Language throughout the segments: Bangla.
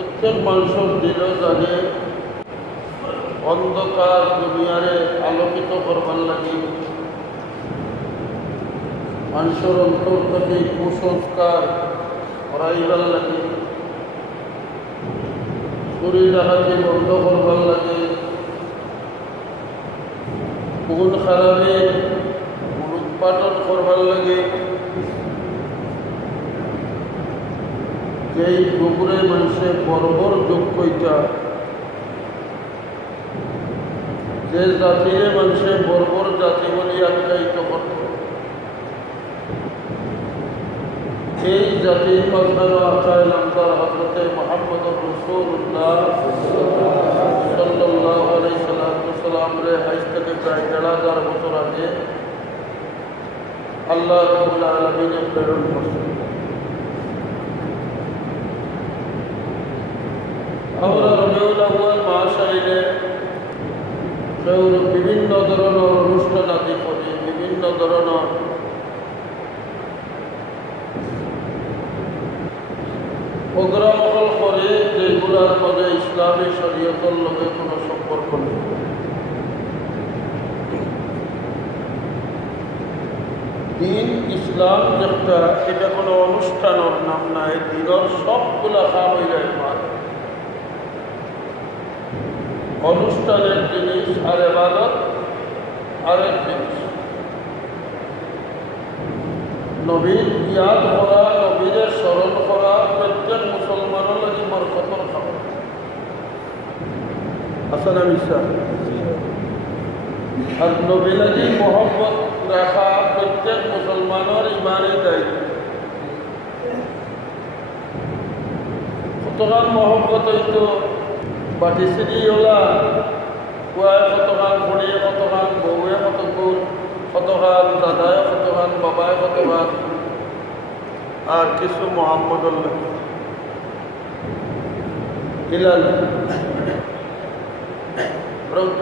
প্রত্যেক মানুষের দিল জানে অন্ধকার দুনিয়ারে আলোকিত করবার লাগে মানুষের অন্তর থেকে কুসংস্কার করাইবার লাগে চুরি ডাকাতি বন্ধ করবার লাগে খুন খারাপে উৎপাদন করবার লাগে যেই ডুবরে মানুষের বর্বর যোগ্যতা যে জাতিরে মানুষের বর্বর জাতি বলি আখ্যায়িত করত এই জাতির মাঝখানে আকায় নামদার হযরতে মুহাম্মদুর রাসূলুল্লাহ সাল্লাল্লাহু আলাইহি সাল্লাম রে আজ থেকে প্রায় ১,৫০০ বছর আগে আল্লাহ রাব্বুল আলামিন প্রেরণ করছেন। আমরা রবিউল আউয়াল মাস আইলে বিভিন্ন ধরনের অনুষ্ঠান আদি করি, বিভিন্ন ধরনের প্রোগ্রাম করে যেগুলোর মধ্যে ইসলামী শরীয়তের লগে কোনো সম্পর্ক নেই। দিন ইসলাম যেটা এটা কোনো অনুষ্ঠানের নাম নাই, দিনের সবগুলা কাম হয়ে যায় অনুষ্ঠানের জিনিস আর ইবাদত আরেক জিনিস। নবীর ইয়াদ করা, নবীরে স্মরণ করা প্রত্যেক মুসলমানের লাগে বরকতের খাবার। আসলে বিশ্বাস আর নবী লাগি মহব্বত রাখা প্রত্যেক মুসলমানের ইমানের দায়িত্ব। কতখান মহব্বত হইতো বাটিশ্রী ওলা কুয়ায় কতখান ঘুরিয়ে কতখান বউয়ে কতক্ষণ কতখান দাদায় কতখান বাবায় কতখান আর কিছু মোহাম্মদুল্লাহ ইলাল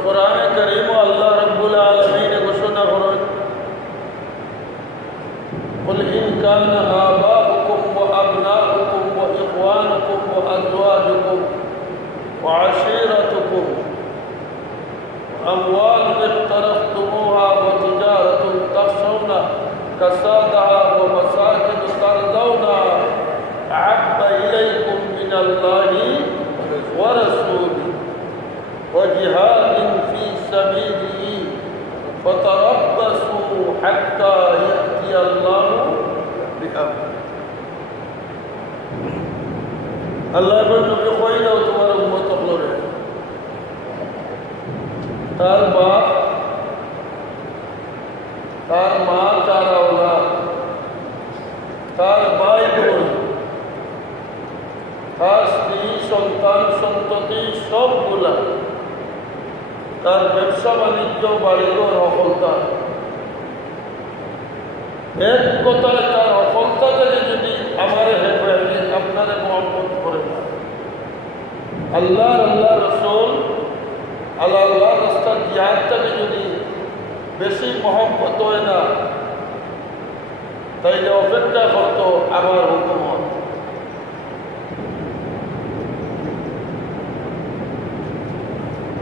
কোরআনে কারীম আল্লাহ রাব্বুল আলামিন ঘোষণা করেন قل إن كان آباؤكم وأبناؤكم وإخوانكم وأزواجكم وعشيرتكم أموال اقترفتموها وتجارة تخشون كسادها ومساكن ترضونها أحب إليكم من الله ورسوله وجهاد في سبيله فتربصوا حتى يأتي الله بأمره। আল্লাহ নবী কইনা তোমার উম্মত হলরে তার বাপ তার মা তার আওলাদ তার ভাই বোন তার স্ত্রী সন্তান সন্ততি সবগুলা তার ব্যবসা বাণিজ্য বাড়িঘর সফলতা এক কথায় তার সফলতা থেকে যদি আমার আপনারে মহব্বত করে না আল্লাহ রসুল আল্লাহ রাস্তার জিহাদটাকে যদি বেশি মহব্বত হয় না তাইলে অপেক্ষা করতো আবার হুকুমত।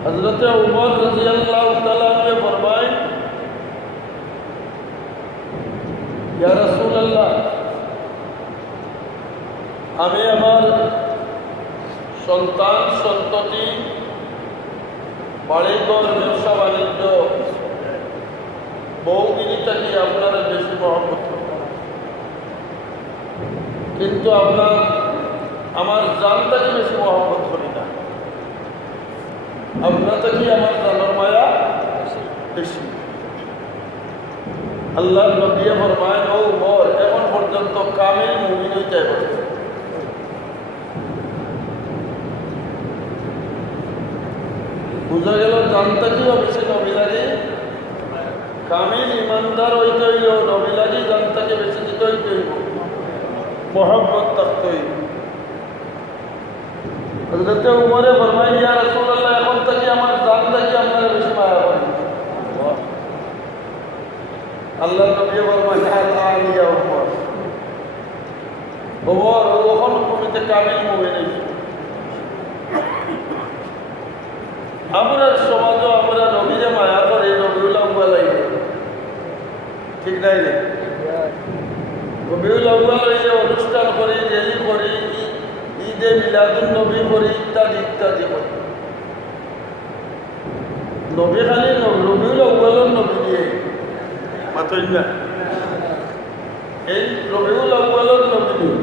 হযরত উমর রাদিয়াল্লাহু তাআলা ফরমায় ইয়া রাসূলুল্লাহ আমি আমার সন্তান সন্ততি বাড়িঘর ব্যবসা বাণিজ্য বউগিরিটাকে আপনারা বেশি মহব্বত করবেন, কিন্তু আমার জানটাকে বেশি মহব্বত করি না। আপনারটা কি আমার জানার মায়া বেশি। আল্লাহ নবী ফরমায় ও উমর এখন পর্যন্ত কামিল মুমিন হইতে পারছে। বুঝা গেল জানটা কি বেশি নবী লাগে, কামিল ইমানদার হইতে হইল নবী লাগে জানটাকে বেশি দিতে হইতে হইব, মহব্বত থাকতে হইব। হযরত উমরে ফরমায় ইয়া রাসূলুল্লাহ এখন থেকে আমার জানটাকে আপনারা বেশি মায়া করেন। আল্লাহ নবী ফরমায় ইয়া উমর ওখন তুমি তো কামিল মুমিন হইছো, আমরা সমাজও আমরা নবীরে মায়া করে নবীউল আউয়াল আইলে ঠিক নাই রে রবিউল আউয়াল আইলে অনুষ্ঠান করি রেলি করি ঈদে মিলাদুন নবী করি ইত্যাদি ইত্যাদি করি নবী খালি রবিউল আউয়ালের নবী দিয়ে মাতই না এই রবিউল আউয়ালের নবী দিয়ে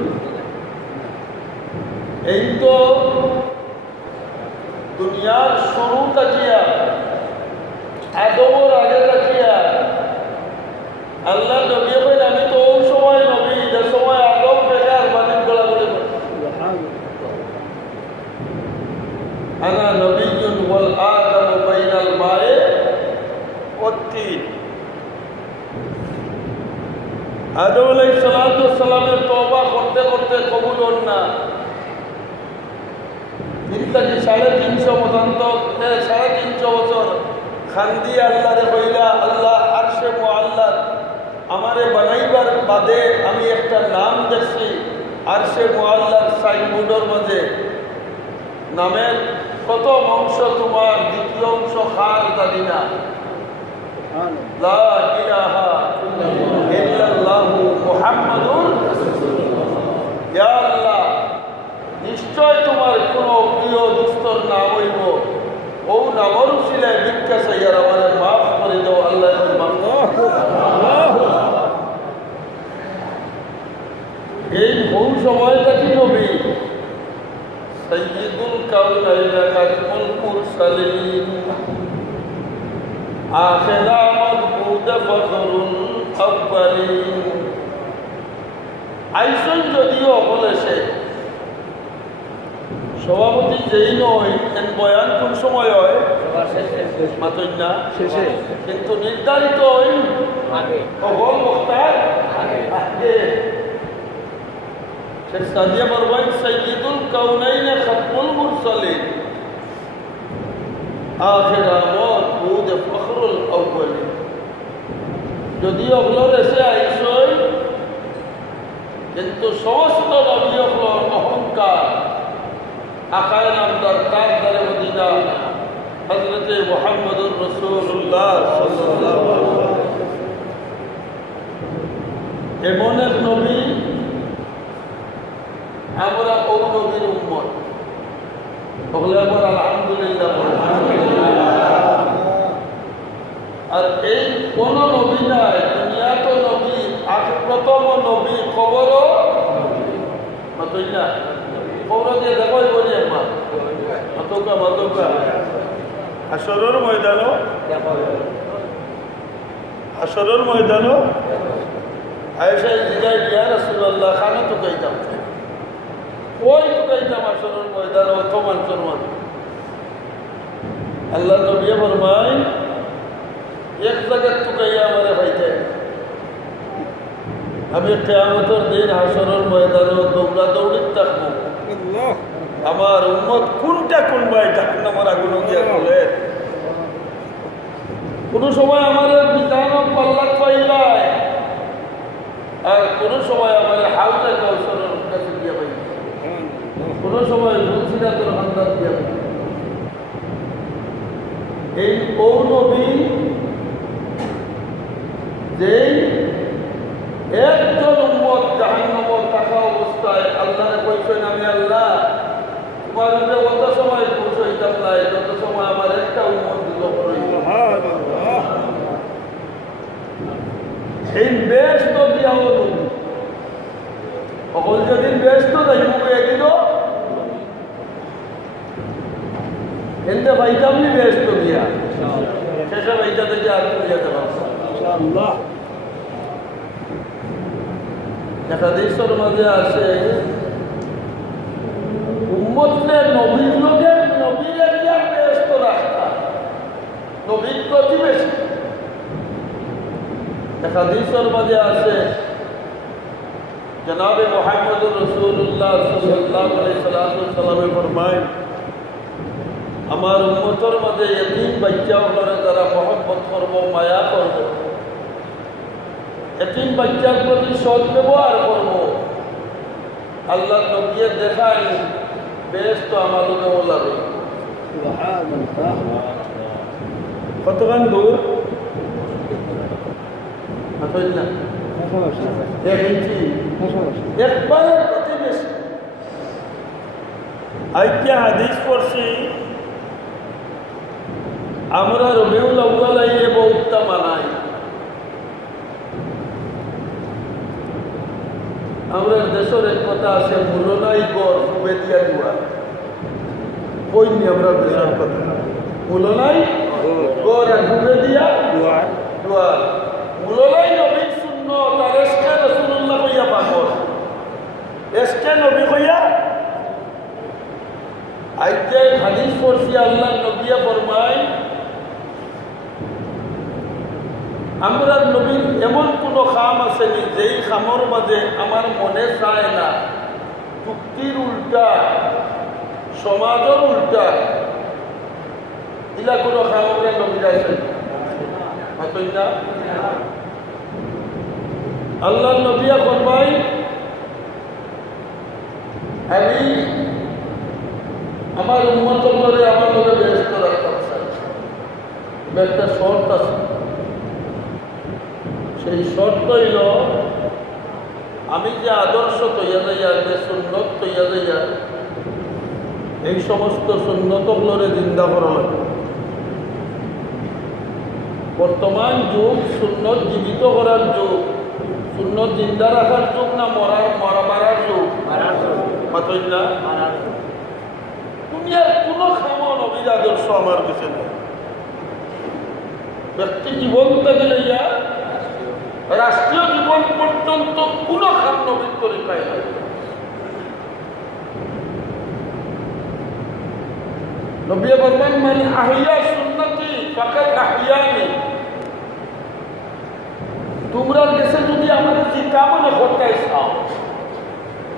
এই তো দুনিয়ার শুরু তাকিয়া আদমর আগে তাকিয়া আল্লাহ নবী বলেন আমি তো ওই সময় নবী যে সময় আদম বেকার বাতিল করা করে আনা নবিয়্যুন ওয়াল আদম বাইনাল মায়ে ওয়াত তিন আদম আলাইহিস সালাতু ওয়াস সালামের তওবা করতে করতে কবুল হল না ইত্যাদি 350 মতান্তর 350 বছর খান্দি আল্লাহরে কইলা আল্লাহ আরশে মুআল্লা আমারে বানাইবার বাদে আমি একটা নাম দেখছি আরশে মুআল্লার সাইনবোর্ডের মাঝে নামের প্রথম অংশ তোমার দ্বিতীয় অংশ খার জানি না লা ইলাহা ইল্লাল্লাহু মুহাম্মাদুর রাসূলুল্লাহ ইয়া আল্লাহ নিশ্চয় তোমার কোন প্রিয় দুস্তর নাম হইব ও নামর উসিলায় ভিক্ষা চাইয়ার আমাদের মাফ করে দাও আল্লাহ এই বহু সময়টা কি নবী সাইয়্যিদুল কাউনাইন খাতামুল মুরসালিন আখিরা মাবুদ ফখরুল আউয়ালিন আইসন যদিও বলেছে সভাপতি যেই নয় বয়ান কোন সময় হয় মাতই না শেষে কিন্তু নির্ধারিত হয় আগে কখন মুখতার আগে শেখ সাদিয়া বলবেন সাইয়্যিদুল কাউনাইন খাতামুল মুরসালিন আখির আমত বুদ ফখরুল আউয়ালিন যদিও ওগুলোর এসে আইসই কিন্তু সমস্ত নবী ওগুলোর অহংকার আকায় নামদার তাজদারে মদিনা হযরতে মুহাম্মদুর রাসূলুল্লাহ সাল্লাল্লাহু আলাইহি ওয়াসাল্লাম এমন এক নবী আমরা ও নবীর উম্মত বলে আমরা আলহামদুলিল্লাহ আর এই কোন নবী নাই দুনিয়া তো নবী আজ প্রথম নবী খবরও মাতই না খবর দিয়ে দেখাই বলি একবার মাতকা মাতকা হাসরের ময়দানও আয়েশা জিগাই ইয়া রাসূলুল্লাহ খানা তো কইতাম ওই তো কইতাম হাসরের ময়দান অত মানুষের মাঝে আল্লাহ নবী ফরমায় এক জায়গায় তো কইয়া আমারে ভাইতে আমি কিয়ামতের দিন হাসরের ময়দানে দৌড়া দৌড়ি থাকবো আমার উম্মত কোনটা কোনবাই জাহান্নামের আগুনে গিয়া বলে কোন সময় আমাদের বিধান পাল্লাত পাইলাই আর কোন সময় আমাদের হালকা কাউসারের কাছে গিয়া পাই কোন সময় মুসিরাতের আন্দাজ গিয়া পাই এই ও নবী যে একজন উম্মত জাহান্নামে থাকা অবস্থায় আল্লাহরে কইছেন আমি আল্লাহ তোমার উপরে কত সময় পৌঁছাইতাম নাই যত সময় আমার একটা উম্মত দিল সুবহানাল্লাহ এই বেস্ট দিয়া হলো সকল যেদিন বেস্ট যাইব এদিন এতে পাইতাম নি বেস্ট দিয়া শেষে পাইতা থেকে আর যেতে পারবো ইনশাআল্লাহ হাদিসের মাঝে আছে উম্মতকে নবীর লোকে নবীর এরিয়া ব্যস্ত রাখতা নবীর প্রতি বেশি হাদিসের মাঝে আছে জনাবে মুহাম্মদুর রাসূলুল্লাহ সাল্লাল্লাহু আলাইহি ওয়াসাল্লাম ফরমায় আমার উম্মতের মাঝে এতিম বাচ্চাগুলোরে যারা মহব্বত করব মায়া করব এতিম বাচ্চার প্রতি সৎ ব্যবহার করব আল্লাহ নবী দেখায় বেশ তো আমাদেরও লাগে কতক্ষণ দূর? 1 ইঞ্চি একবারের প্রতি বেশি। আইকিয়া হাদিস পড়ছি আমরা রবিউল আউয়াল আইয়ে বহুতটা মানাই। আমরা দেশের এক কথা আছে মূলনাই গড় ফুবে দিয়া দুয়ার কইনি আমরা দেশের কথা মূলনাই গড় আর ফুবে দিয়া দুয়ার দুয়ার মূলনাই নবী সুন্নাত আর এসকে রাসূলুল্লাহ কইয়া পাগল এসকে নবী কইয়া আইতে হাদিস পড়ছি আল্লাহ নবিয়া ফরমায় আমরা নবীর এমন কোনো খাম আসেনি যেই খামর মাঝে আমার মনে চায় না চুক্তির উল্টা সমাজের উল্টা ইলা কোনো খাম আমরা নবীর আছে না। আল্লাহ নবিয়া ফরমায় আমি আমার উন্মত করে আমার লোকে ব্যস্ত রাখতাম একটা শর্ত আছে। সেই শর্ত হইল আমি যে আদর্শ তৈয়া যাইয়া যে সুন্নত তৈয়া যাইয়া এই সমস্ত সুন্নতগুলোরে জিন্দা করা লাগে। বর্তমান যুগ সুন্নত জীবিত করার যুগ, সুন্নত জিন্দা রাখার যুগ না মারার যুগ? মাতই না দুনিয়ার কোনো খামন নবীর আদর্শ আমার কাছে নেই। ব্যক্তি জীবন থেকে লইয়া রাষ্ট্রীয় জীবন পর্যন্ত কোনো খাম নবীর তরিকায় নাই। নবী বলেন মান আহিয়া সুন্নতি ফাকাদ আহিয়ানি। তোমরা দেশে যদি আমাদের চিন্তা মনে করতে চাও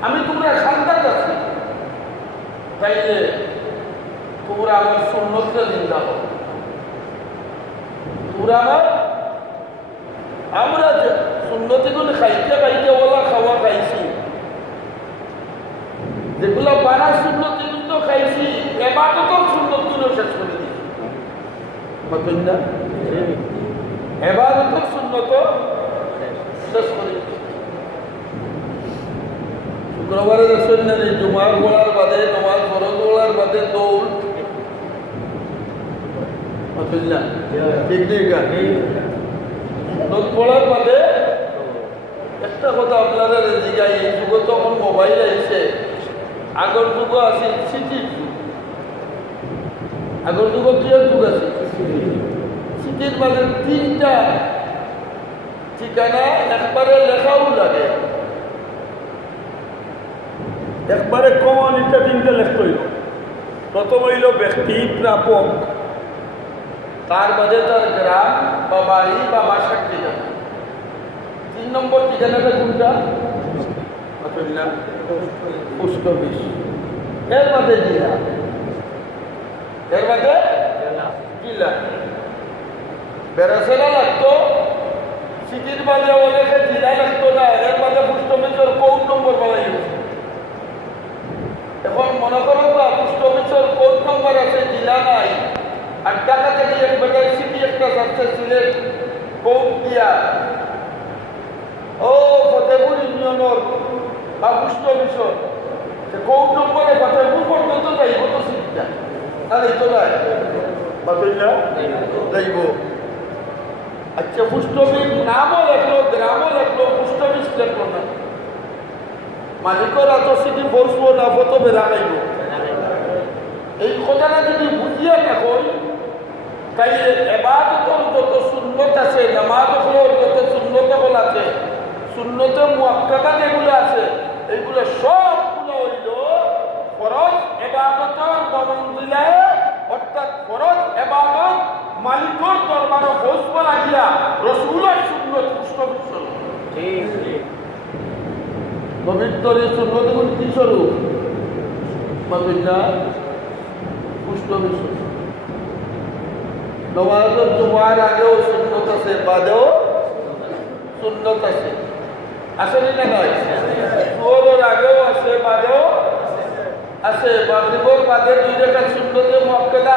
আমি তোমরা শান্তাত আছি তাইলে তোমরা আমার সুন্নতকে জিন্দা হও। তোমরা আমরা যে সুন্নতিগুলো খাইতে ওলা খাওয়া খাইছি যেগুলো বাড়া সুন্নতিগুলো তো খাইছি এবাদতর সুন্নতগুলো শেষ করে দিয়েছি। বুঝলেন না? এবাদতর সুন্নত শেষ করে দিয়েছি। শুক্রবারে দেখছেন না জুমার পড়ার বাদে নমাজ ফরজ পড়ার বাদে দৌড় ঠিক নেই পড়ার বাদে একটা কথা আপনারা জিগাই এই যুগে তখন মোবাইল আইছে আগর যুগ আছে চিঠির যুগ। আগর যুগ কি যুগ আছে চিঠির মাঝে 3টা ঠিকানা একবারে লেখাও লাগে একবারে কমন 3টা লেখতে হইল। প্রথম হইল ব্যক্তি প্রাপক, তার বাদে তার গ্রাম বা বাড়ি বা বাসার ঠিকানা। 3 নম্বর ঠিকানাটা কোনটা? Post office. এর বাদে জেলা, এর বাদে জেলা বেড়াশোনা লাগতো। সিটির বাদে অনেকে জেলা লাগতো না, এর বাদে পোস্ট অফিসের কোড নম্বর বানাই। এখন মনে করো বা পোস্ট অফিসের কোড নম্বর আছে, জেলা নাই, আর টাকা থেকে এক বেটায় সিটি একটা যাচ্ছে সিলেট কোড দিয়া ও ফতেপুর ইউনিয়নের বা পোস্ট অফিসর কোড নম্বরে ফতেপুর পর্যন্ত যাইব তো সিটিটা না যাইতো না বাতইলা যাইব। আচ্ছা পোস্ট অফিস নামও লেখলো, গ্রামও লেখলো, পোস্ট অফিস লেখলো না, মালিকের এত সিটি বসবো না ফত বেড়া খাইব। এই কথাটা যদি বুঝিয়ে থাকো তাইলে এবাদতের যত সুন্নত আছে, নামাজগুলোর যত সুন্নত আছে, সুন্নতে মুআক্কাদা যেগুলো আছে এইগুলো সবগুলো হইল ফরজ এবাদতের বমঞ্জিলায়, অর্থাৎ ফরজ এবাদত মালিকের দরবারে বসবো লাগিয়া রাসূলের সুন্নত পুষ্পবিচ্ছ। ঠিক পবিত্র সুন্নতগুলো কি স্বরূপ? মাতুল্লাহ পুষ্পবিচ্ছ। নমাজের জুমার আগেও সুন্নত আছে, বাদেও সুন্নত আছে, আসেনি না নয়? জোহরের আগেও আছে, বাদেও আছে, মাগরিবের বাদে 2 রাকাত সুন্নতে মুআক্কাদা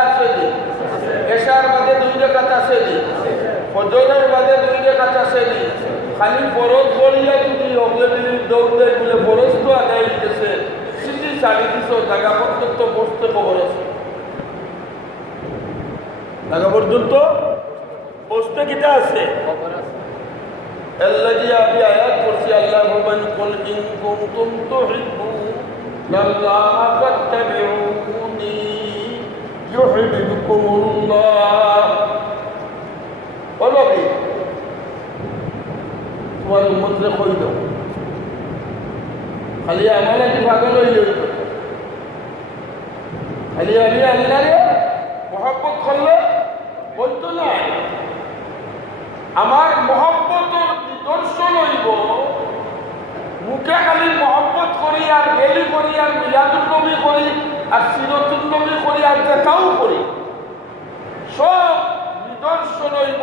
খালি ফরজ বলিয়া তুমি অগলে মিনিট দৌড়ে বলে ফরজ তো আদায় হইতেছে সিটি সাড়ি দিছ জায়গা পর্যন্ত বসতে খবর আছে জায়গা পর্যন্ত বসতে কিটা আছে الذي أبي آيات كرسي الله من قل إن كنتم تحبون الله فاتبعوني يحببكم الله ولبي তোমার উম্মতরে কই দাও খালি আমার কি পাগল হইল খালি আমি আল্লাহরে মহব্বত করলে বলতো না আমার মহব্বতের নিদর্শন হইব মুখে খালি মহব্বত করি আর গেলি করি আর মিলাদুল নবী করি আর সিরতুল নবী করি আর দেখাও করি সব নিদর্শন হইব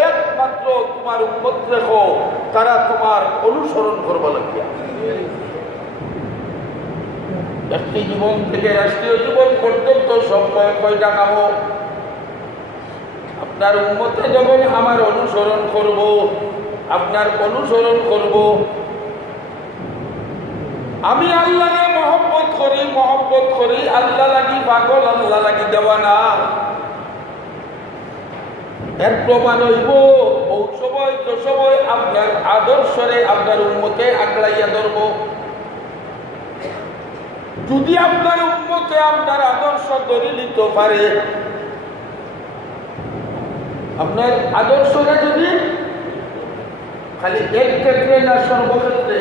একমাত্র তোমার উম্মত রেখো তারা তোমার অনুসরণ করবা লাগিয়া ব্যক্তি জীবন থেকে রাষ্ট্রীয় জীবন পর্যন্ত সব কয়টা কামো আপনার উম্মতে যখন আমার অনুসরণ করব আপনার অনুসরণ করব আমি আল্লাহকে মহব্বত করি আল্লাহ লাগি পাগল আল্লাহ লাগি দেওয়ানা এর প্রমাণ হইব ও সময় তো সময় আপনার আদর্শরে আপনার উম্মতে আকলাইয়া ধরব যদি আপনার উম্মতে আপনার আদর্শ ধরে নিতে পারে আপনার আদর্শটা যদি খালি এক ক্ষেত্রে না সর্বক্ষেত্রে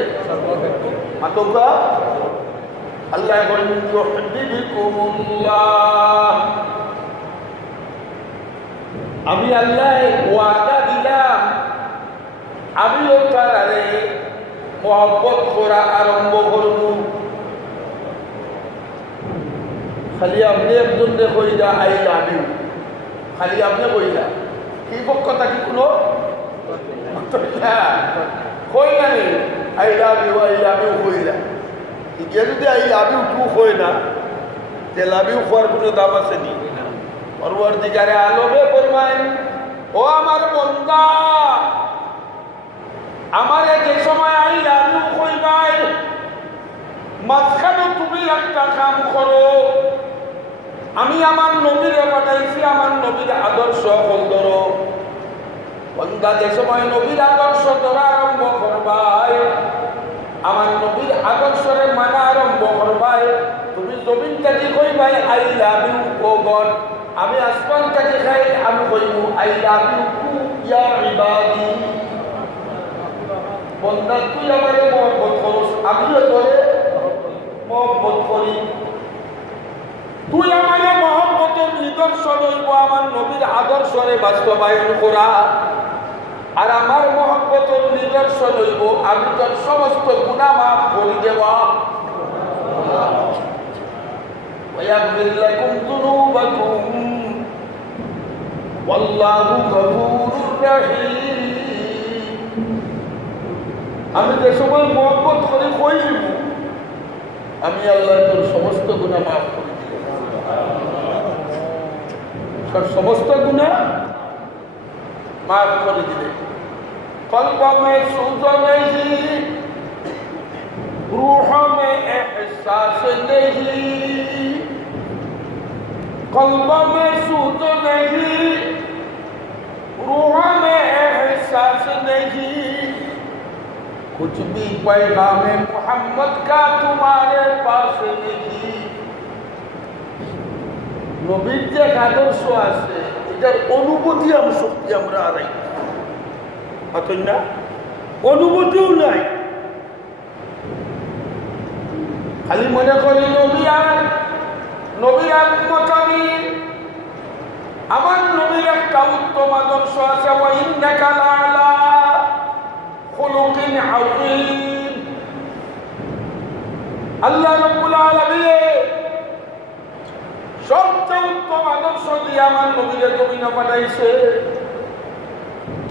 মাতবা আল্লাহ বলেন ইউহিব্বুকুমুল্লাহ আমি আল্লাহ ওয়াদা দিলাম আমিও তারে মহব্বত করা আরম্ভ করব খালি আপনি একজন কইলা আই লাভ ইউ খালি আপনি কইলা কি পক্ষতা কি কোনো কই না নি আই লাভ ইউ কইলা ইগে যদি আই লাভ ইউ টু কই না তে লাভ ইউ হওয়ার কোনো দাম আছে নি পরবর্তীকারে আলমে ফরমায়েন ও আমার বান্দা আমারে যে সময় আই লাভ ইউ কইবাই মাঝখানে তুমি একটা কাম করো আমি আমার নবীরে পাঠাইছি আমার নবীর আদর্শ হল ধরো বন্দা যে সময় নবীর আদর্শ ধরা আরম্ভ করবাই আমার নবীর আদর্শরে মানা আরম্ভ করবাই তুমি জমিন থেকে কইবাই আই লাভ ইউ ও গড আমি আসমান থেকে খাই আমি কইব আই লাভ ইউ টু ইয়া ইবাদি বন্দা তুই আমারে মহব্বত করস আমিও তোরে মহব্বত করি তুই আমারে মহব্বতের নিদর্শন হইব আমার নবীর আদর্শরে বাস্তবায়ন করা আর আমার মহব্বতের নিদর্শন হইব আমি তোর সমস্ত গুনাহ মাফ করে দেওয়া ويغفر لكم ذنوبكم والله غفور رحيم আমি যে সময় মহব্বত করে কইব আমি আল্লাহ তোর সমস্ত গুনাহ মাফ করে সমস্ত গুনাহ মাফ করে দিলে কলব মে সুজ নেহি রূহ মে এহসাস নেহি কলব মে সুজ নেহি রূহ মে এহসাস নেহি कुछ भी पैगाम मोहम्मद का तुम्हारे पास नहीं নবীর যে আদর্শ আছে এটার অনুভূতি আমি শক্তি আমরা আড়াই অতই না অনুভূতিও নাই খালি মনে করি নবীর আত্মকামী আমার নবীর একটা উত্তম আদর্শ আছে ওয়া ইন্নাকা লাআলা খুলুকিন আযীম আল্লাহ রাব্বুল আলামিন সবচেয়ে উত্তম আদর্শ দিয়ে আমার নবীকে জমিনে পাঠাইছে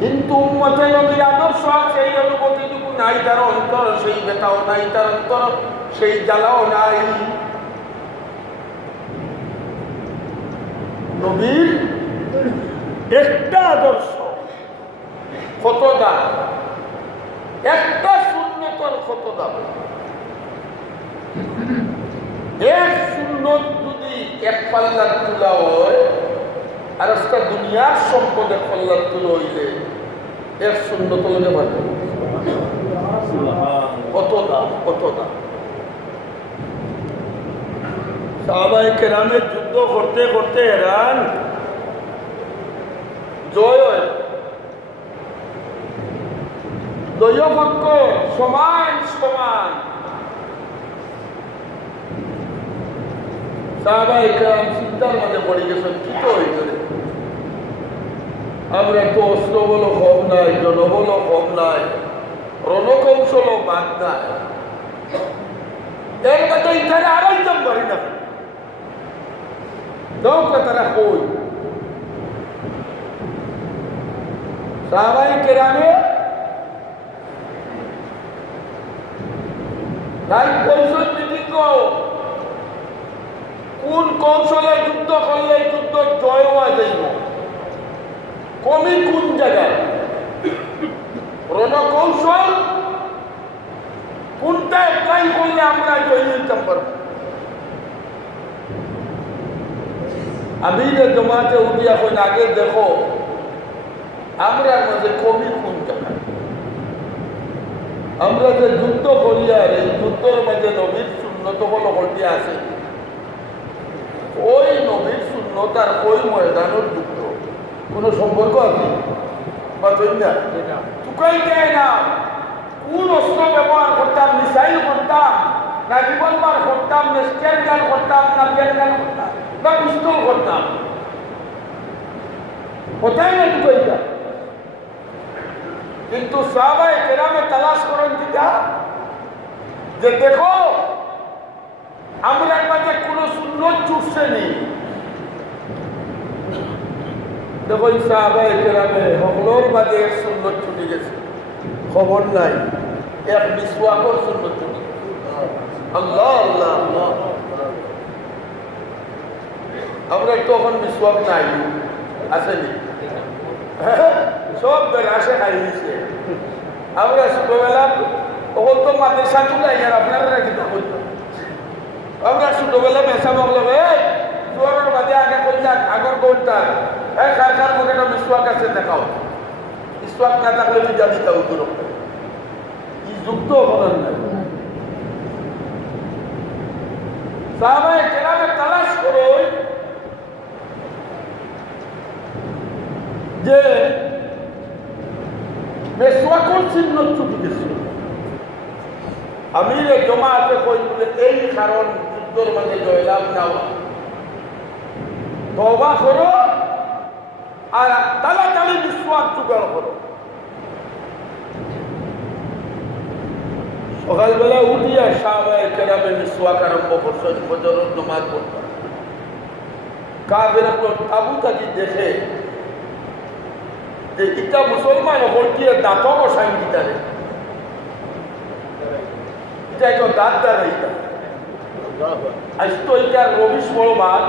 কিন্তু উম্মতে নবীর আদর্শ আছে এই অনুভূতিটুকু নাই তার অন্তর সেই ব্যথাও নাই তার অন্তর সেই জ্বালাও নাই নবীর একটা আদর্শ কত দাম একটা সুন্নতর কত দাম। এক সুন্নত যদি এক পাল্লার তুলা হয় আর একটা দুনিয়ার সম্পদ এক পাল্লার তুলো হইলে এক সুন্নত লগে পারবে কত দাম, কত দাম। সাহাবায়ে কেরামের যুদ্ধ করতে করতে হেরান জয় হয়, দৈবক্ষ সমান সমান। সাহাবায়ে কেরাম চিন্তার মধ্যে পড়ে গেছেন, কি তো হইল, আমরা তো অস্ত্র বলো কম নাই, জনবল কম নাই, রণকৌশল বাদ নাই, এর মধ্যে ইধারে আড়াইতাম পারি না। তারা কই সাহাবায়ে কেরামে তাই কৌশল নীতি কোন কৌশলে যুদ্ধ করলে যুদ্ধ জয় হওয়া যাইব, কমি কোন জায়গায়, রণকৌশল কোনটা ট্রাই করলে আমরা জয় হইতে পারবো। আমিরে জমাতে উঠিয়া হইন আগে দেখো আমরা মাঝে কমি কোন জায়গায়। আমরা যে যুদ্ধ করিয়া এই যুদ্ধের মাঝে নবীর সুন্নত হলো হলটি আছে, ওই নবীর সুন্নত আর ওই ময়দানের যুদ্ধ কোনো সম্পর্ক আছে বা না? টুকাই দেয় না। কোন অস্ত্র ব্যবহার করতাম, মিসাইল করতাম না রিভলভার করতাম না স্টেন গান করতাম না পেন গান করতাম না পিস্তল করতাম, কোথায় না টুকাইটা। কিন্তু সাহাবায়ে কেরামে তালাশ করেন কিটা যে দেখো আমরা মাঝে কোনো সুন্নত ছুটছে নেই। দেখো সাহাবায়ে কেরামে সকলের মাঝে এক সুন্নত ছুটে গেছে, খবর নাই, এক মিসওয়াকের সুন্নত ছুটে গেছে। আল্লাহ আল্লাহ আল্লাহ। আমরা তখন মিসওয়াক নাই, আসেনি, সব বেড়াসে খাইছে। আমরা ছোটবেলা তখন তো মাদ্রাসা চুলাই আর আপনারা কিতা করতো, আমরা ছোটবেলা মেসা বললাম জোয়ারের বাদে আগে করলাম আগর কোনটা কার কার পকেটে মিসওয়াক আছে দেখাও, মিসওয়াক না থাকলে বিজা দিতে উত্তর ই যুক্ত হলেন না। সাহাবায়ে কেরামে তালাশ করো যে মেসওয়াকর চিহ্ন ছুটি গেছিল। আমিরে জমাতে কই বলে এই কারণ যুদ্ধের মাঝে জয়লাভ নেওয়া, তওবা করো আর তাড়াতাড়ি মিসওয়াক জোগাড় করো। সকালবেলা উঠিয়া সাহাবায়ে কেরামে মিসওয়াক আরম্ভ করছেন, ফজরের নামাজ পড়তেন। কাফের তাবু থাকি দেখে যে ইটা মুসলমান হলটিয়ে দাঁতও বসাই দিতারে, এটা একটা দাঁত দাঁড়াই আজ তো এটার রবিশ বড়বার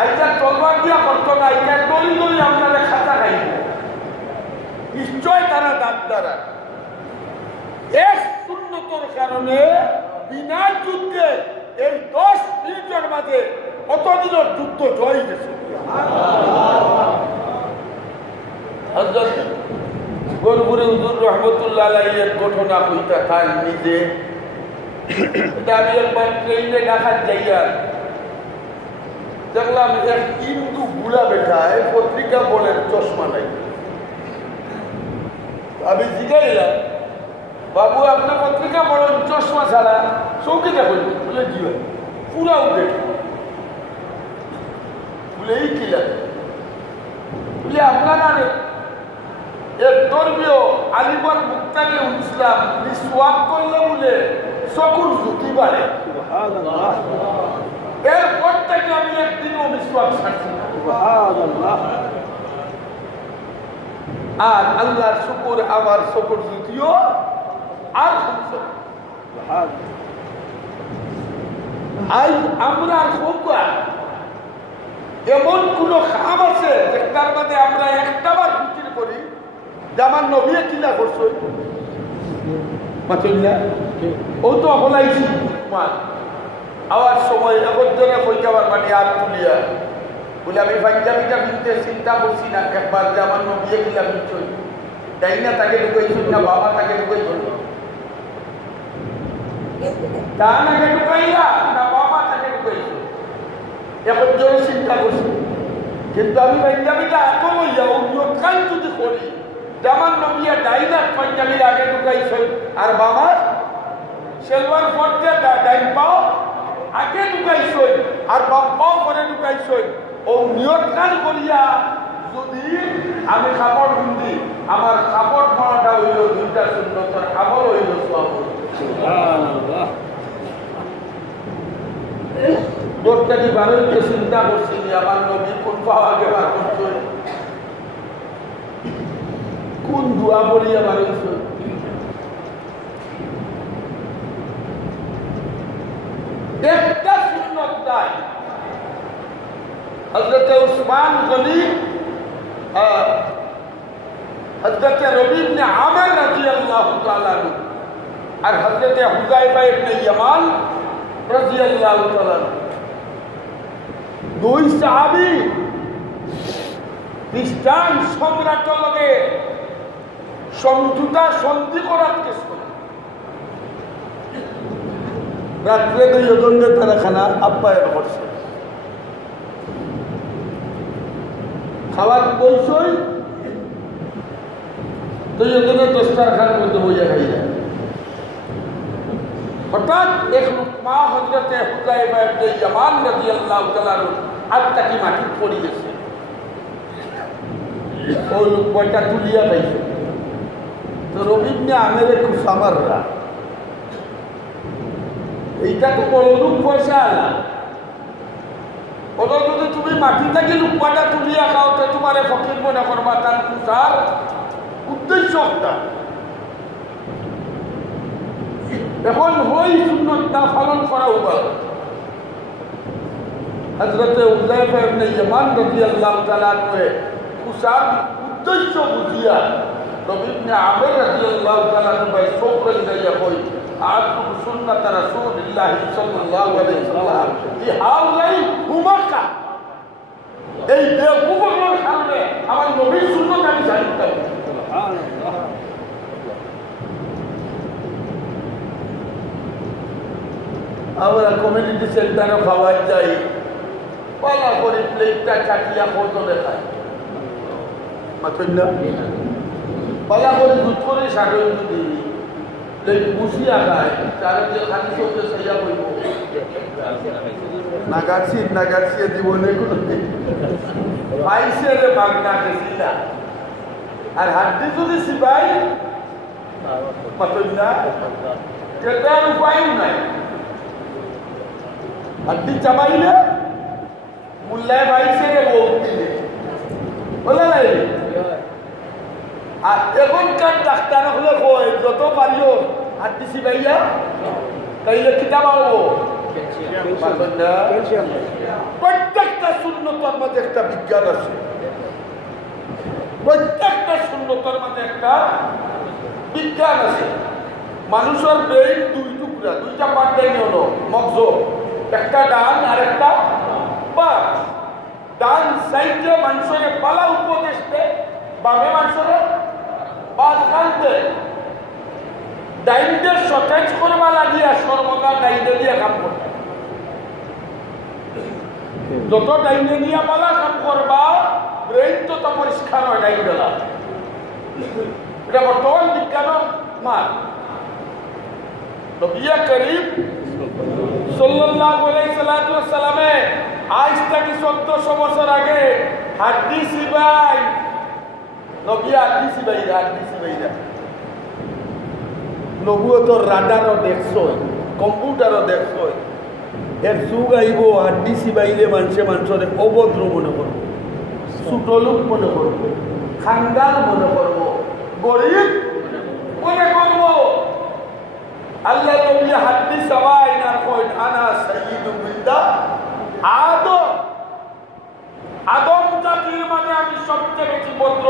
আইটার তলবার দিয়া করতো না, এটার দলি দলি আপনারা খাতা খাইব, নিশ্চয় তারা দাঁত দাঁড়ায়। এক সুন্নতর কারণে বিনা যুদ্ধে এই 10 মিনিটের মাঝে অতদিনের যুদ্ধ জয় গেছে। হযরত গরপুরে হুজুর রহমতুল্লাহ আলাইহির ঘটনা কইতা থাক নিজে। আমি একবার ট্রেনে ঢাকা যাইয়া দেখলাম এক হিন্দু বুড়া বেটায় পত্রিকা বলে চশমা নাই। আমি জিজ্ঞাইলাম, বাবু আপনি পত্রিকা পড়েন চশমা ছাড়া চৌকি দেখুন? বলে জি ভাই, পুরা উঠে বলে এই কি লাগে? বলে আপনারা এর ধর্মীয় আলিবর মুক্তাকে ইসলাম মিসওয়াক করলে বলে চকুর ঝুঁকি বাড়ে। এরপর থেকে আমি একদিনও মিসওয়াক ছাড়ছি না। আর আল্লাহর শুকর আমার চকুর ঝুঁকিও আর কমছে। আজ আমরা খোকা এমন কোন কাম আছে যে তার মধ্যে আমরা একটাবার ফিকির করি যে আমার নবীয়ে কিলা করছো মাতুল্লা ও তো হলাইছি তোমার আওয়ার সময় একজনে কইতে আবার মানে আর তুলিয়া বলে আমি পাঞ্জাবিটা কিনতে চিন্তা করছি না একবার যে আমার নবীয়ে কিলা কিনছই তাই না তাকে ঢুকাইছুন না বাবা তাকে ঢুকাইছুন তা নাকে ঢুকাইলা না বাবা তাকে ঢুকাইছ একজন চিন্তা করছি কিন্তু আমি পাঞ্জাবিটা এত লইয়া অন্য কাজ যদি করি যেমন নবিয়া ডাইনার পাঞ্জাবির আগে ঢুকাইছ আর বাবার সেলভার ফোর্টে ডাইন পাও আগে ঢুকাইছ আর বাপ্পাও করে ঢুকাইছ ও নিয়ত কাজ করিয়া যদি আমি কাপড় বুঝি আমার কাপড় পরাটা হইল দুইটা সুন্দর আমল হইল সব গোটাটি বারোকে চিন্তা করছি আমার নবী কোন পাওয়া গেবার করছে কোন দুয়া বলিয়া বারোইছে একটা সুন্নত নাই হযরত উসমান গনি হযরত রবি ইবনে আমির রাদিয়াল্লাহু তাআলা আর হযরত হুযায়ফা ইবনে ইয়ামান রাদিয়াল্লাহু তাআলা দুই সাহাবী খ্রিস্টান সম্রাটের লগে সমঝোতা সন্ধি করার চেষ্টা রাত্রে দুইজনের তারা খানা আপ্যায়ন করছে খাবার বলছই দুইজনের দস্তারখান মধ্যে হইয়া খাইয়া হঠাৎ এক লুকমা হযরতে হুযায়ফা ইবনে ইয়ামান রাদিয়াল্লাহু তাআলা আত্মা কি মাটি পড়ে গেছে ওই লুকমাটা তুলিয়া পাইছে তো রবি ইবনে আমির খুশামাররা এইটা তো বড় লোক পয়সা আলা ওটা যদি তুমি মাটি থেকে লুকমাটা তুলিয়া খাও তো তোমার ফকির মনে করবা তার কুসার উদ্দেশ্য একটা এখন হই সুন্নতটা পালন করা উপায় হযরতে হুযায়ফা ইবনে ইয়ামান রাদিয়াল্লাহু তাআলা কুসার উদ্দেশ্য বুঝিয়া রবি ইবনে আমির রাদিয়াল্লাহু তাআলা ভাই সবরে দিয়া কই আতু সুন্নাত রাসূলুল্লাহ সাল্লাল্লাহু আলাইহি ওয়াসাল্লাম এই হাওলাই হুমাকা এই বেকুফের সামনে আমার নবীর সুন্নাত আমি জানতে সুবহানাল্লাহ আমরা কমিউনিটি সেন্টারে খাওয়া যাই পালা করে প্লেটটা চাটিয়া বোতলে খাই মাথুন না পালা করে দুধ করে সাগর দিই প্লেট মুছিয়া খায় তার যে খালি চোখে সাইয়া বইব নাগারছি জীবনে কোনো পাইছে রে বাগনা খেছিলা আর হাড্ডি যদি সিবাই মাথুন না কেটার উপায় নাই हड्डी चबाइले मुल्ला भाई से वो बोला नहीं এখন কার ডাক্তার হলে কই যত পারিও হাড্ডি সিবাইয়া কইলে কিতা পাবো প্রত্যেকটা সুন্নতের মধ্যে একটা বিজ্ঞান আছে প্রত্যেকটা সুন্নতের মধ্যে একটা বিজ্ঞান আছে মানুষের ব্রেন দুই টুকরা দুইটা পার্ট হলো মগজ একটা ডান আর একটা বাম ডান সাইডে মানুষের পালা উপদেশ দেয় বামে মানুষের বাদ কানতে ডাইনদের সতেজ করবা লাগিয়া সর্বদা ডাইনে দিয়ে কাম করতে যত ডাইনে নিয়ে পালা কাম করবা ব্রেন তত পরিষ্কার হয় ডাইন বেলা এটা বর্তমান বিজ্ঞানের মান নবী করিম সাল্লাল্লাহু আলাইহি সাল্লামে আজ থেকে 1400 বছর আগে হাড্ডি সিবাই নবী হাড্ডি সিবাইরা নবুয়তর রাডারও দেখছই কম্পিউটারও দেখছই এর যুগ আইব হাড্ডি সিবাইলে মানুষের অভদ্র মনে করব সুটলুক মনে করব খানদান মনে করব গরিব মনে করব আল্লাহ নবী হাদিস সবাই না কইন আনা সাইয়্যিদু বিল্লাহ আদম জাতির মানে আমি সবচেয়ে বেশি ভদ্র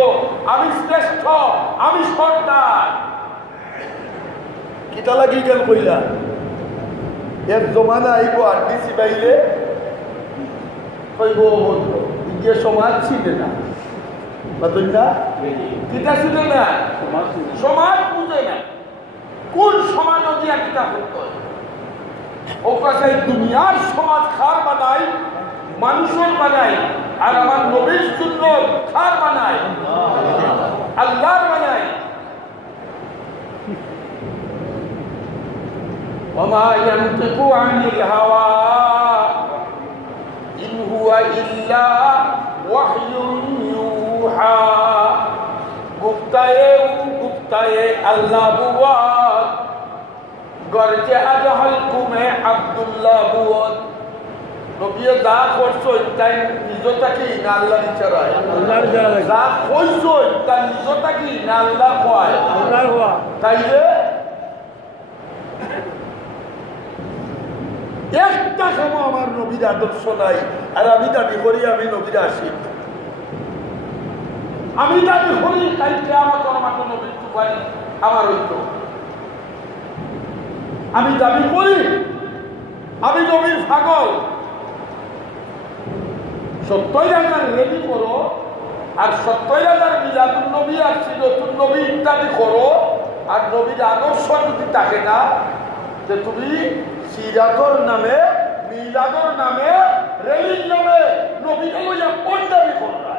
আমি শ্রেষ্ঠ আমি সর্দার। কিতা লাগি গেল কইলা এক জমানা আইব আড্ডি চিবাইলে কইব অভদ্র যে সমাজ ছিল না না কিতা ছিল না সমাজ বুঝে না কোন সমাজ দিয়া কিতা করতে ও কাছে দুনিয়ার সমাজ খার বানাই মানুষের বানাই আর আমার নবীর সুন্নত খার বানাই আল্লাহর বানাই। ওমা ইয়ানতিকু আনিল হাওয়া ইন হুয়া ইল্লা ওয়াহয়ুন ইউহা। গুপ্তায়ে আল্লাহ বুয়াত গরজে আজহাল কুমে আব্দুল্লাহ বুয়াত। নবীয়ে যা করছো তাই নিজটা কি না আল্লাহর ইচ্ছায় যা কইছো তাই নিজটা কি না আল্লাহ কয় আল্লাহর হওয়া। তাইলে একটা সময় আমার নবীর আদর্শ নাই আর আমি দাবি করি আমি নবীর আশিক। আমি দাবি করি কালকে আমার মাত্র নবীর তুফাই আমার হইতো। আমি দাবি করি আমি নবীর পাগল। 70,000 রেডি করো আর 70,000 মিলাদুন নবী আর সিরাতুন নবী ইত্যাদি করো আর নবীর আদর্শ যদি থাকে না যে তুমি সিরাতর নামে মিলাদর নামে রেলির নামে নবীকে লইয়া পন্ডামি করবা।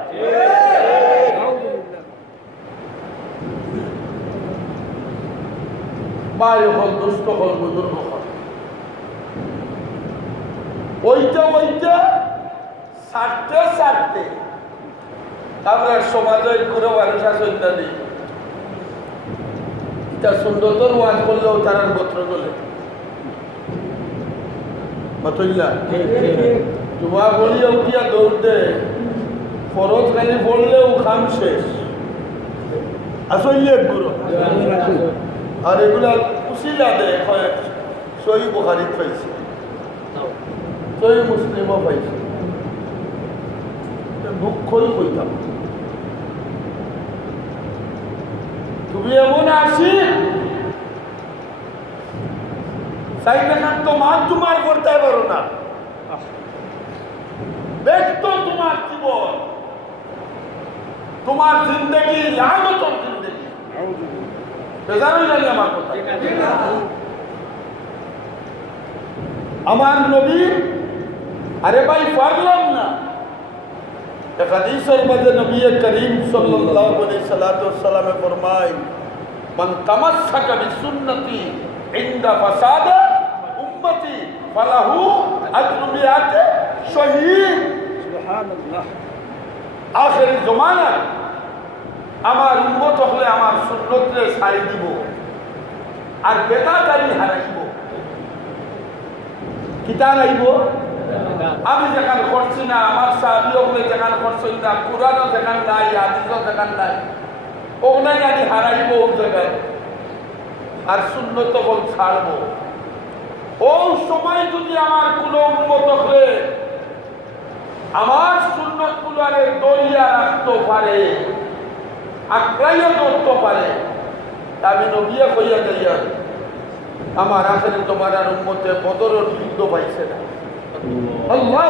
মায় হল দুষ্ট হল বুজুর্গ হল ওইটা সারতে আমরা সমাজে কোনো মানুষ আছে ইত্যাদি এটা সুন্দর ওয়াজ করলেও তারা গোত্র চলে তোমার বলিয়া উঠিয়া দৌড়তে ফরজ খালি বললেও খাম শেষ আসলে গুরু আর এগুলা উচিলা দেয় সহি বুখারীত পাইছে সহি মুসলিমও পাইছে। দুঃখই কইতাম তুমি এমন আসি সাইকেল তোমার তোমার করতে পারো না ব্যস্ত তোমার জীবন তোমার জিন্দগি লাগতর জিন্দগি আমার কথা। আমার নবী আরে ভাই পারলাম না এক হাদিসের মধ্যে নবী করিম সাল্লাল্লাহু আলাইহি সাল্লামে ফরমায় মান তামাসসাকা বিসুন্নতি ইনদা ফাসাদ উম্মতি ফালাহু আজরু মিআতি শহীদ। সুবহানাল্লাহ। আখির জামানা আমার উম্মত হলে আমার সুন্নতরে ছাড়ি দিব আর বেদাতারি হারাইব। কিতা হারাইব? আমি যেখানে করছি না আমার সাহাবী হলে যেখানে করছি না কুরআনও যেখানে নাই হাদিসও যেখানে নাই ওখানে আমি হারাইব ওই জায়গায় আর সুন্নত বল ছাড়ব। ওই সময় যদি আমার কোনো উম্মত হলে আমার সুন্নত গুলারে দরিয়া রাখতে পারে আক্রাইয়া ধরতে পারে আমি নবিয়া কইয়া যাইয়া আমার আসলে তোমার আর উম্মতে বদরের যুদ্ধ পাইছে না আল্লাহ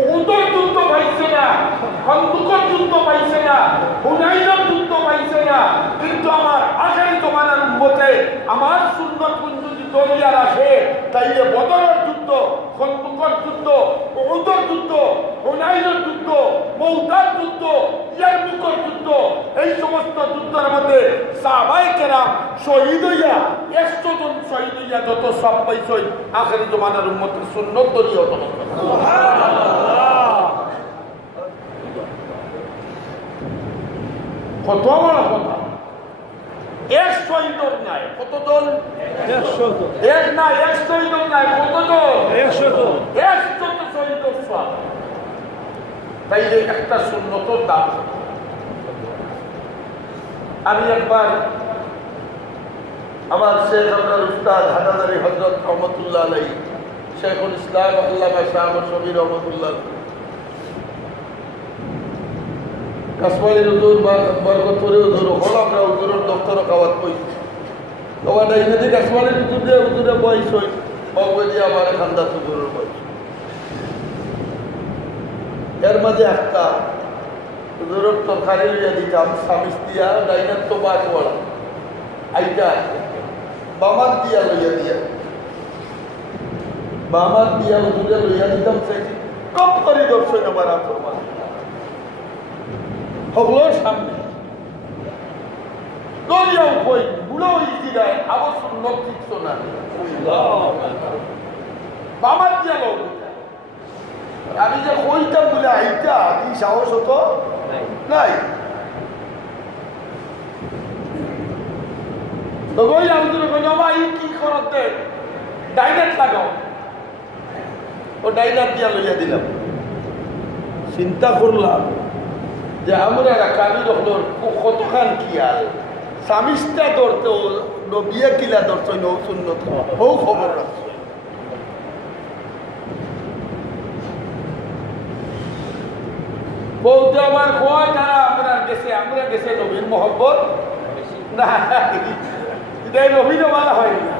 উহুদের যুদ্ধ পাইছে না খন্দকের যুদ্ধ পাইছে না হুনাইনের যুদ্ধ পাইছে না কিন্তু আমার আসলে তোমার আর উম্মতে আমার সুন্নত যদি দরিয়া রাখে তাইলে বদরের যুদ্ধ খন্দকের যুদ্ধ উহুদের যুদ্ধ হুনাইনের যুদ্ধ মৌতার যুদ্ধ ইয়ারমুকের যুদ্ধ এই সমস্ত যুদ্ধের মধ্যে সাহাবায়ে কেরাম শহীদ হইয়া 100 জন শহীদ হইয়া যত সব পাইছে আখেরি জমানার উম্মতের সুন্নত দরিয়া হতো। সুবহানাল্লাহ। কত বড় কথা এক শহীদর নাই কতজন 100 এক না এক শহীদর নাই কতজন 100 শহীদর সওয়াব তাইলে একটা সুন্নতর দাম। আমি একবার আমার শেখ আপনার উস্তাদ হাটাদারি হযরত রহমতুল্লাহ আলাইহি শেখুল ইসলাম আল্লামা শাহ আহমদ শফি রহমতুল্লাহ কাশ্মীরের হুজুর বা বরকতপুরের হুজুর হল আমরা হুজুরের দপ্তর খাওয়াত কইছি তোমার ডাইনাতে কাশ্মীরের হুজুর দিয়ে হুজুরে বয়স হই বাবু দিয়ে আমার খান্দা হুজুরের বয়স এর মাঝে একটা হুজুরের তরকারি লইয়া দিতাম সামিস দিয়া ডাইনার তো বাঘ বলা আইটা বামাত দিয়া লইয়া দিয়া বামাত দিয়া হুজুরে লইয়া দিতাম চাইছি কম করে দর্শন আমার আফরমান হগলোর সামনে লইয়াও কই বুড়ো ইজি দেয় আবার সুন্দর ঠিক না বামাত দিয়া লোক আমি যে কইতাম বলে আইটা কি সাহস হতো নাই তো ওই আমাদের ভাই কি করতে ডাইনার লাগাও ও ডাইনার দিয়া লইয়া দিলাম চিন্তা করলাম যে আমরা কামি হলোর কতখান কি আর স্বামীটা ধরতে বিয়ে কিলা ধরছ সুন্নত হৌ খবর রাখছ বৌদ্ধ আমার কয় তারা আমরা গেছে নবীর মহব্বত না এটাই নবীন বলা হয় না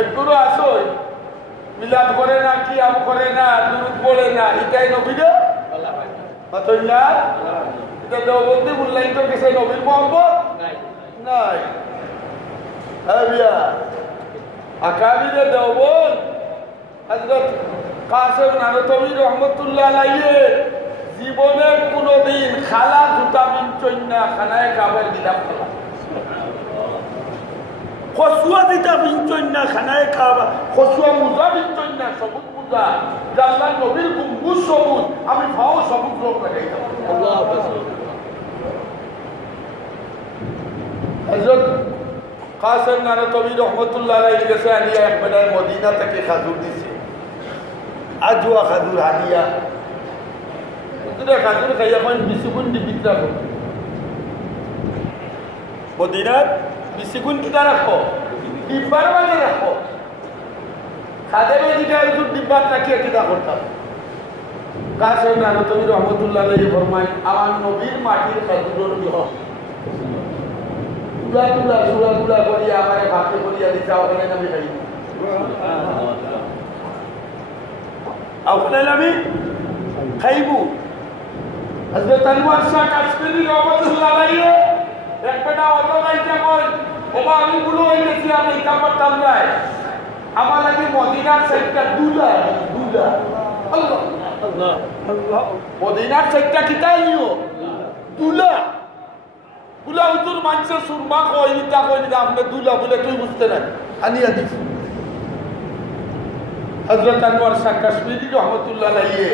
একগুলো আসই মিলাদ করে না কি আম করে না দুরুদ পড়ে না এটাই নবীন না এটা দেওবন্দি মূল্যায়িত গেছে নবীর মহব্বত নাই হ্যাঁ বিয়া আকাবিরে দেওবন হযরত কাসেম নানতবী রহমতুল্লাহ আলাইহি জীবনের কোনদিন খালা জুতা পিনছই না খানায় কাবের গিলাপ খালা খসুয়া দিতা পিনছই না খানায় খাবা খসুয়া মুজা পিনছই না সবুজ মুজা জাল্লাহ নবীর গুম্বুজ সবুজ আমি ভাও সবুজ লোক লাগাইতাম আল্লাহ হযরত কাসেম নানতবী রহমতুল্লাহ আলাইহি গেছে আনিয়া একবার মদিনা থেকে খাজুর দিছে আজওয়া খাজুর হাদিয়া খাজুর খাইয়া এখন বিশুগুণ বিদ্যা হোক মদিনার বিশুগুণ কিটা রাখো ডিব্বার মাঝে রাখো খাদের দিকে ডিব্বার রাখিয়া কিটা করতাম কাসেম নানতবী রহমতুল্লাহ আলাইহি ফরমায় আমার নবীর মাটির খাজুরের বিহ তুলা তুলা সুরা তুলা করিয়া আমারে ভাতে করিয়া দিতে ওখানে আমি খাইব ওখানে আমি খাইব হযরত আনোয়ার শাহ কাশ্মীরি রহমাতুল্লাহ আলাইহি এক বেটা অটো গাইতে কই ওবা আমি বুড়ো হয়ে গেছি আমি এটা করতাম না আমার লাগে মদিনার সাইডটা দুলা আল্লাহ আল্লাহ আল্লাহ মদিনার সাইডটা কিতা নিও দুলা বুলা হুজুর মানছে সুরমা কই নিতা আপনি দুলা বলে তুই বুঝতে না আনিয়া দিস হযরত আনোয়ার শাহ কাশ্মীরি রহমাতুল্লাহ আলাইহি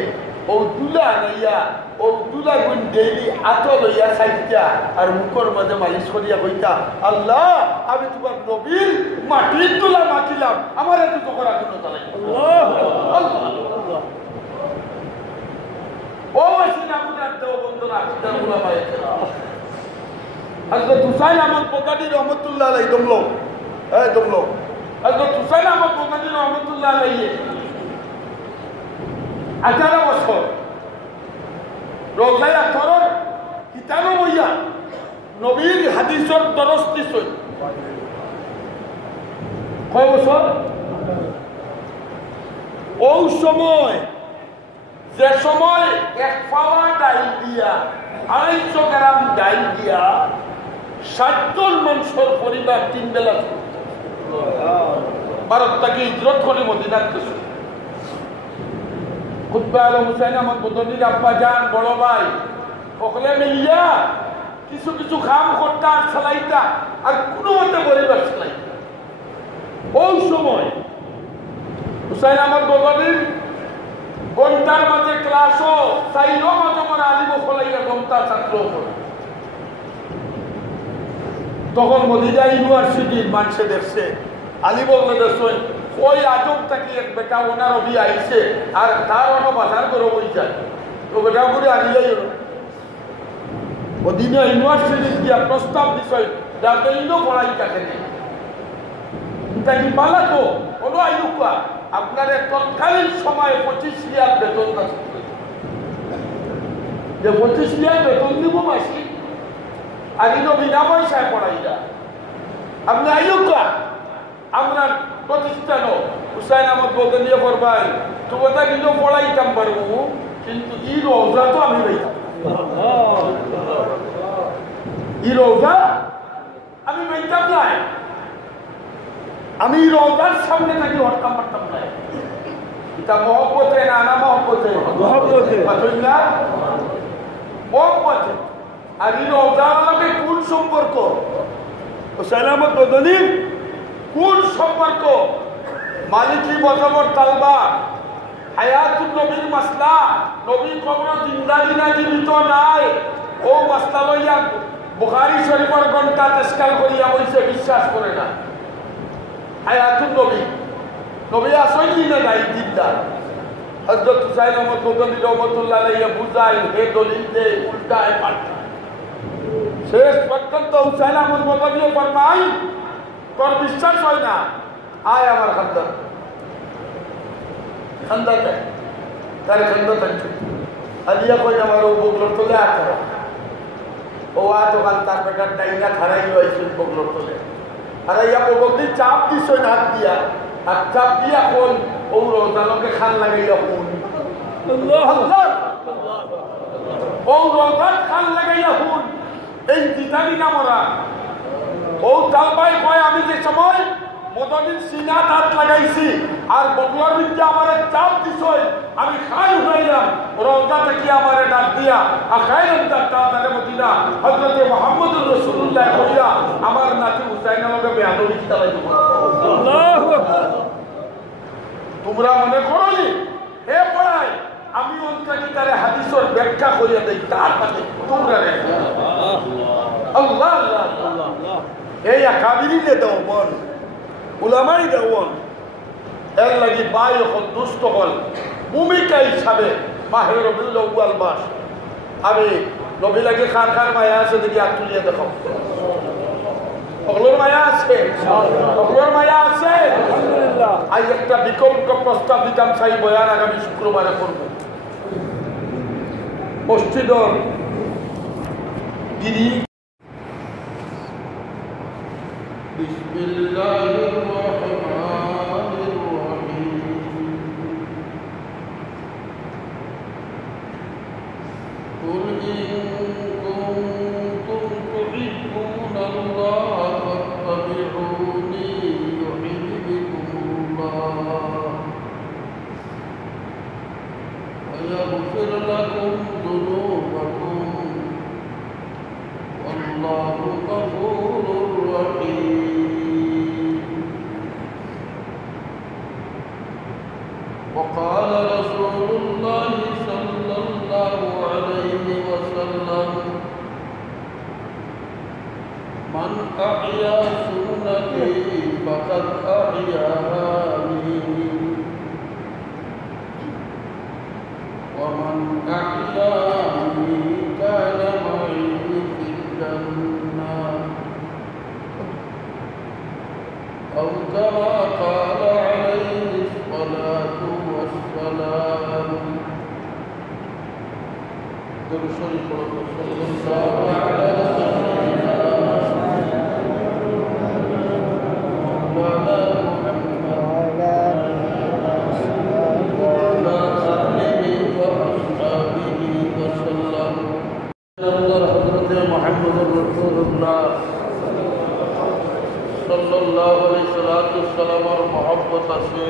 ও দুলা নাইয়া ও দুলা গুণ ডেইলি আতো লইয়া সাইতা আর মুখর মাঝে মালিশ করিয়া কইতা আল্লাহ আমি তোমার নবীর মাটির তুলা মাখিলাম আমার এত তো করা কোনো তাই আল্লাহ আল্লাহ ও আসিনা বুঝার দেও বন্ধুরা আকিদার উলামা ইকরাম হযরত হুসাইন আহমদ বগাদী রহমাতুল্লাহ আলাইহি দমলো হযরত হুসাইন আহমদ বগাদী রহমাতুল্লাহ আলাইহি 18 বছর রোজায়া তরর কিতানো বইয়া নবীর হাদিসের দরস্তি সই কয় বছর ওই সময় যে সময় এক পাওয়া ডাইল দিয়া 250 গ্রাম ডাইল দিয়া 60 জন মানুষের পরিবার 3 বেলা ভারত থেকে হিজরত করে মদিনাত গেছে খুতবা আলম হুসাইন আহমদ বদনির আব্বা জান বড় ভাই সকলে মিলিয়া কিছু কিছু কাম করতা চালাইতা আর কোনো মতে পরিবার চালাইতা ওই সময় হুসাইন আহমদ বদনির ঘন্টার মাঝে ক্লাসও চাইলেও মাঝে মাঝে আলিম খোলাইয়া ঘন্টা ছাত্র তখন মদিনা ইউনিভার্সিটির মানুষে দেখছে আলিম দেখছে ওই আজব থেকে এক বেটা ওনার অভি আইছে আর তার অন্য বাজার করে বই যায় তো বেটা করে আনিলেই হলো মদিনা ইউনিভার্সিটি দিয়া প্রস্তাব বিষয় যাতে ইনো পড়াই থাকে তাকে পালা তো কোনো আইনুকা আপনার তৎকালীন সময়ে 25 রিয়াল বেতন যে 25,000 বেতন দিব মাসি আগে তো বিনা পয়সায় পড়াইলা আপনি আইয়ুকা আপনার প্রতিষ্ঠানও হুসাইন আহমদ বলতে নিয়ে পড়বাই তো কথা কিন্তু পড়াইতাম পারবো কিন্তু ই রোজা তো আমি পাইতাম ই রোজা আমি পাইতাম না আমি রোজার সামনে নাকি হটকাম পারতাম না এটা মহব্বতে না না মহব্বতে মহব্বতে আর ই রোজার লগে কোন সম্পর্ক হুসাইন আহমদ বদলি কোন সম্পর্ক মালিকি বজবর তালবা হায়াতুন নবীর মাসলা নবী কবর জিন্দাগি না জীবিত নাই ও মাসলা লইয়া বুখারী শরীফের ঘন্টা তেস্কাল করিয়া বইছে বিশ্বাস করে না হায়াতুন নবী নবী আসেননি না নাই জিন্দা হযরত হুসাইন আহমদ বদলি রহমাতুল্লাহ আলাইহি বুঝাই হে দলিল দে উল্টায় পাল্টা শেষ পর্যন্ত হুসাইন আহমদ বদলি ফরমাই তোর বিশ্বাস হয় না আয় আমার খান্দার খান্দাতে তার খান্দা থাকছে আলিয়া কই আমার ও বগলর তোলে আতে ও আতো কাল তার বেটার ডাইনা খারাই হইছে বগলর তোলে আর ইয়া বগল চাপ দিছ হাত দিয়া আর চাপ দিয়া কোন ও রোজানকে খান লাগাইয়া কোন আল্লাহ আল্লাহ ও রোজান খান লাগাইয়া কোন এই দিতানি না মরা ও তালবাই কয় আমি যে সময় মদনির সিনা হাত লাগাইছি আর বগলার বিদ্যা আমার চাপ দিছই আমি খাই হইলাম রওজা থেকে আমারে ডাক দিয়া আখাইরাত তাআলা মদিনা হযরত মুহাম্মদুর রাসূলুল্লাহ কইয়া আমার নাতি হুসাইনের লগে বেয়াদবি চালাই দিব আল্লাহু আকবার তোমরা মনে করোনি হে পড়াই আমি অন্তকি তারে হাদিসের ব্যাখ্যা করিয়া দেই তার মানে তোমরা রে আল্লাহ আল্লাহ আল্লাহ এই আকাবিরিনে দাও মন উলামাই দাওন এর লাগি বাই হল দুষ্ট হল ভূমিকা হিসাবে মাহে রবিউল আউয়াল মাস আমি নবী লাগে খান খান মায়া আছে দেখি আর তুলিয়ে দেখাও ওগুলোর মায়া আছে ওগুলোর মায়া আছে আলহামদুলিল্লাহ আজ একটা বিকল্প প্রস্তাব দিতাম চাই বয়ান আগামী শুক্রবারে করব মসজিদর গিরি بسم الله الرحمن الرحيم قل إن كنتم تحبون الله فاتبعوني يحببكم الله ويغفر لكم ذنوبكم والله غفور رحيم وقال رسول الله صلى الله عليه وسلم من أحيا سنتي فقد أحياني ومن أحياني كان معي في الجنة أو كما قال عليه الصلاة والسلام درشري صلى الله عليه وسلم وعلى محمد وعلى آله وأصحابه وسلم حضرت محمد رسول الله صلى الله عليه وسلم محبت से